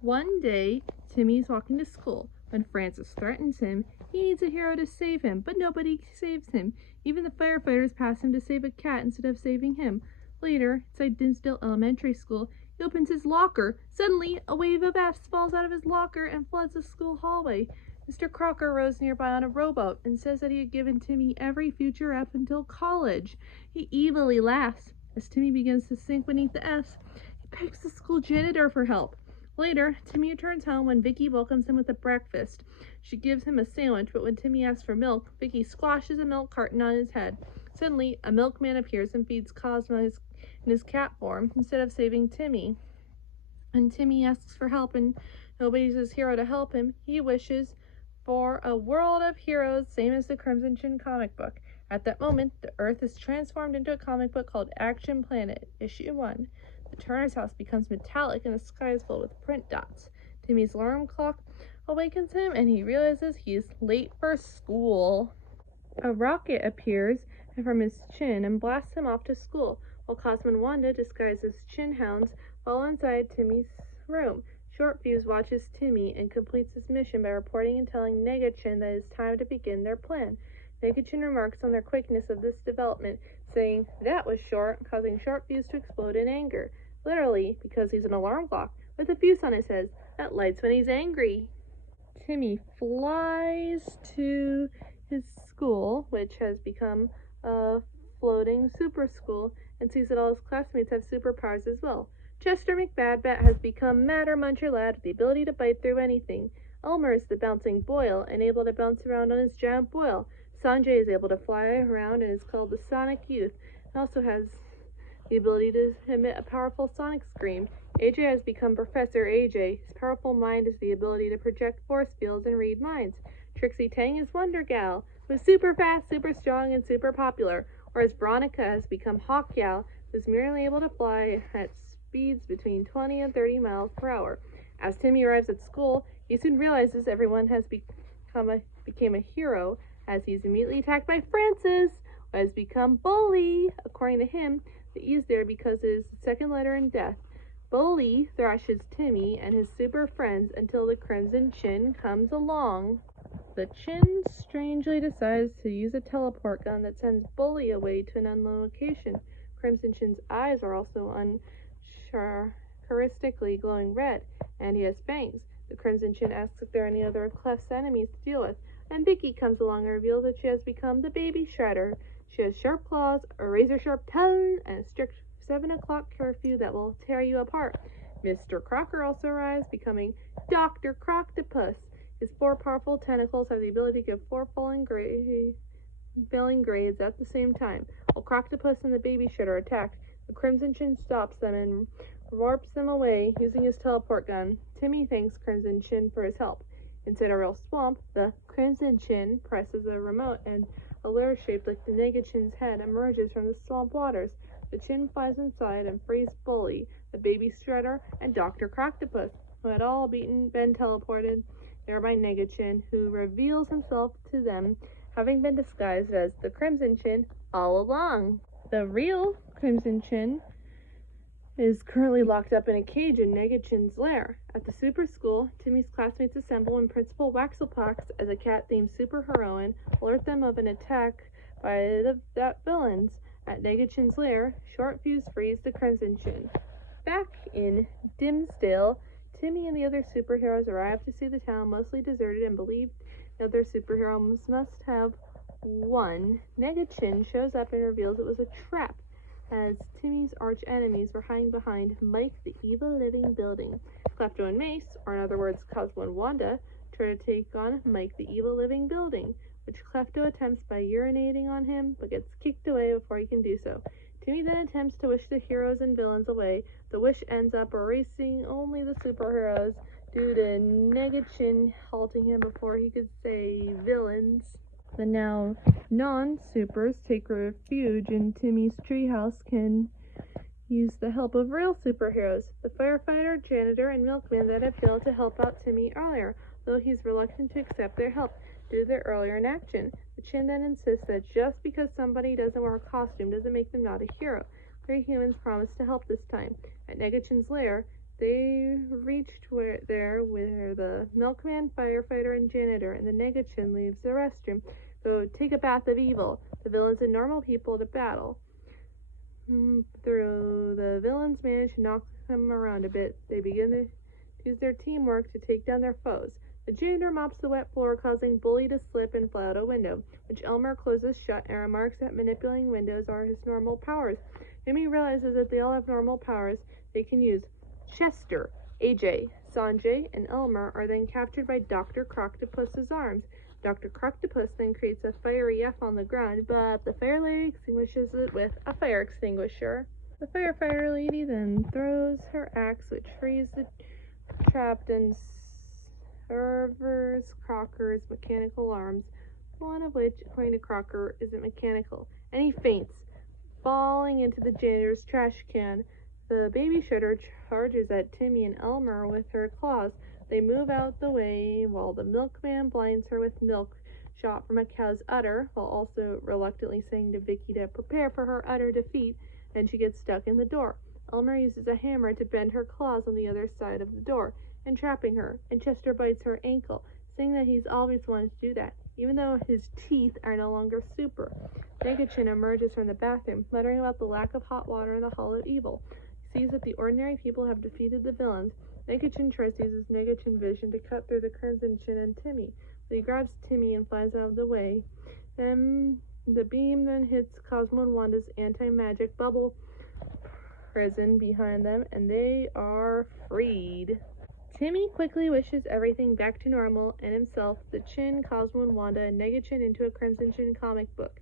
One day, Timmy's walking to school. When Francis threatens him, he needs a hero to save him, but nobody saves him. Even the firefighters pass him to save a cat instead of saving him. Later, inside Dinsdale Elementary School, he opens his locker. Suddenly, a wave of F's falls out of his locker and floods the school hallway. Mr. Crocker rows nearby on a rowboat and says that he had given Timmy every future F until college. He evilly laughs. As Timmy begins to sink beneath the F's, he begs the school janitor for help. Later, Timmy returns home when Vicky welcomes him with a breakfast. She gives him a sandwich, but when Timmy asks for milk, Vicky squashes a milk carton on his head. Suddenly, a milkman appears and feeds Cosmo in his cat form instead of saving Timmy. And Timmy asks for help, and nobody's his hero to help him. He wishes for a world of heroes, same as the Crimson Chin comic book. At that moment, the Earth is transformed into a comic book called Action Planet, Issue 1. The Turner's house becomes metallic and the sky is filled with print dots. Timmy's alarm clock awakens him and he realizes he's late for school. A rocket appears from his chin and blasts him off to school, while Cosmo and Wanda, disguised as chin hounds, follow inside Timmy's room. Short Fuse watches Timmy and completes his mission by reporting and telling Negachin that it is time to begin their plan. Negachin remarks on their quickness of this development, saying, "That was short," causing Short Fuse to explode in anger. Literally, because he's an alarm clock with a fuse on his head that lights when he's angry. Timmy flies to his school, which has become a floating super school, and sees that all his classmates have superpowers as well. Chester McBadbat has become Matter Muncher Lad with the ability to bite through anything. Elmer is the bouncing boil and able to bounce around on his giant boil. Sanjay is able to fly around and is called the Sonic Youth, and also has the ability to emit a powerful sonic scream. AJ has become Professor AJ. His powerful mind has the ability to project force fields and read minds. Trixie Tang is Wonder Gal, who is super fast, super strong, and super popular, whereas Veronica has become Hawk Gal, who is merely able to fly at speeds between 20 and 30 miles per hour. As Timmy arrives at school, he soon realizes everyone has became a hero, as he is immediately attacked by Francis, who has become Bully. According to him, the E is there because it is the second letter in death. Bully thrashes Timmy and his super friends until the Crimson Chin comes along. The Chin strangely decides to use a teleport gun that sends Bully away to an unknown location. Crimson Chin's eyes are also uncharacteristically glowing red, and he has fangs. The Crimson Chin asks if there are any other Clef's enemies to deal with, and Vicky comes along and reveals that she has become the Baby Shredder. She has sharp claws, a razor-sharp tongue, and a strict 7 o'clock curfew that will tear you apart. Mr. Crocker also arrives, becoming Dr. Croctopus. His 4 powerful tentacles have the ability to give 4 failing grades at the same time. While Croctopus and the Baby Shredder attack, the Crimson Chin stops them and warps them away using his teleport gun. Timmy thanks Crimson Chin for his help. Inside a real swamp, the Crimson Chin presses a remote and a lair shaped like the Negachin's head emerges from the swamp waters. The Chin flies inside and frees Bully, the Baby Shredder, and Dr. Croctopus, who had all been teleported there by Negachin, who reveals himself to them, having been disguised as the Crimson Chin all along. The real Crimson Chin is currently locked up in a cage in Negachin's lair. At the super school, Timmy's classmates assemble and Principal Waxelpox, as a cat-themed superheroine, alert them of an attack by the villains. At Negachin's lair, Short Fuse frees the Crimson Chin. Back in Dinsdale, Timmy and the other superheroes arrive to see the town mostly deserted and believe the other superheroes must have won. Negachin shows up and reveals it was a trap, as Timmy's arch enemies were hiding behind Mike the Evil Living Building. Klepto and Mace, or in other words Cosmo and Wanda, try to take on Mike the Evil Living Building, which Klepto attempts by urinating on him, but gets kicked away before he can do so. Timmy then attempts to wish the heroes and villains away. The wish ends up erasing only the superheroes due to Negachin halting him before he could say villains. The now non-supers take refuge in Timmy's treehouse can use the help of real superheroes, the firefighter, janitor, and milkman that have failed to help out Timmy earlier, though he's reluctant to accept their help due to their earlier inaction. The Chin then insists that just because somebody doesn't wear a costume doesn't make them not a hero. 3 humans promise to help this time. At Negachin's lair, They reached where the milkman, firefighter, and janitor and the Negachin leaves the restroom. Go take a bath of evil. The villains and normal people to battle. Through the villains manage to knock them around a bit. They begin to use their teamwork to take down their foes. The janitor mops the wet floor, causing Bully to slip and fly out a window, which Elmer closes shut and remarks that manipulating windows are his normal powers. Timmy realizes that they all have normal powers they can use. Chester, AJ, Sanjay, and Elmer are then captured by Dr. Croctopus's arms. Dr. Croctopus then creates a fiery F on the ground, but the fire lady extinguishes it with a fire extinguisher. The firefighter lady then throws her axe, which frees the trapped and servers Crocker's mechanical arms, one of which, according to Crocker, isn't mechanical, and he faints, falling into the janitor's trash can. The baby shredder charges at Timmy and Elmer with her claws. They move out the way while the milkman blinds her with milk shot from a cow's udder, while also reluctantly saying to Vicky to prepare for her utter defeat, and she gets stuck in the door. Elmer uses a hammer to bend her claws on the other side of the door, entrapping her, and Chester bites her ankle, saying that he's always wanted to do that, even though his teeth are no longer super. Negachin emerges from the bathroom, muttering about the lack of hot water in the Hall of Evil. He sees that the ordinary people have defeated the villains. Negachin tries to use his Negachin vision to cut through the Crimson Chin and Timmy, but he grabs Timmy and flies out of the way. Then the beam then hits Cosmo and Wanda's anti-magic bubble prison behind them, and they are freed. Timmy quickly wishes everything back to normal and himself, the Chin, Cosmo, and Wanda, and Negachin into a Crimson Chin comic book.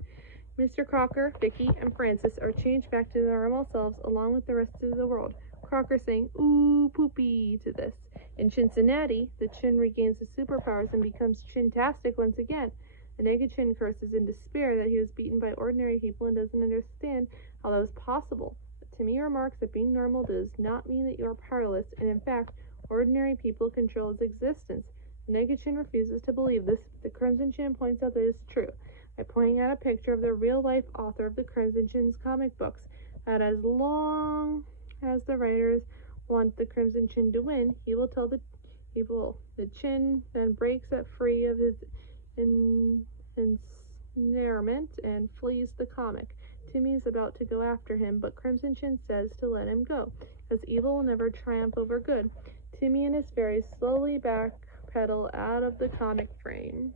Mr. Crocker, Vicky, and Francis are changed back to their normal selves along with the rest of the world. Crocker saying, "Ooh, poopy," to this. In Cincinnati, the Chin regains his superpowers and becomes Chintastic once again. The Negachin curses in despair that he was beaten by ordinary people and doesn't understand how that was possible. But Timmy remarks that being normal does not mean that you are powerless, and in fact, ordinary people control his existence. The Negachin refuses to believe this, but the Crimson Chin points out that it is true by pointing out a picture of the real-life author of the Crimson Chin's comic books, that as long as the writers want the Crimson Chin to win, he will tell the people. The Chin then breaks it free of his ensnarement and flees the comic. Timmy is about to go after him, but Crimson Chin says to let him go, because evil will never triumph over good. Timmy and his fairies slowly backpedal out of the comic frame.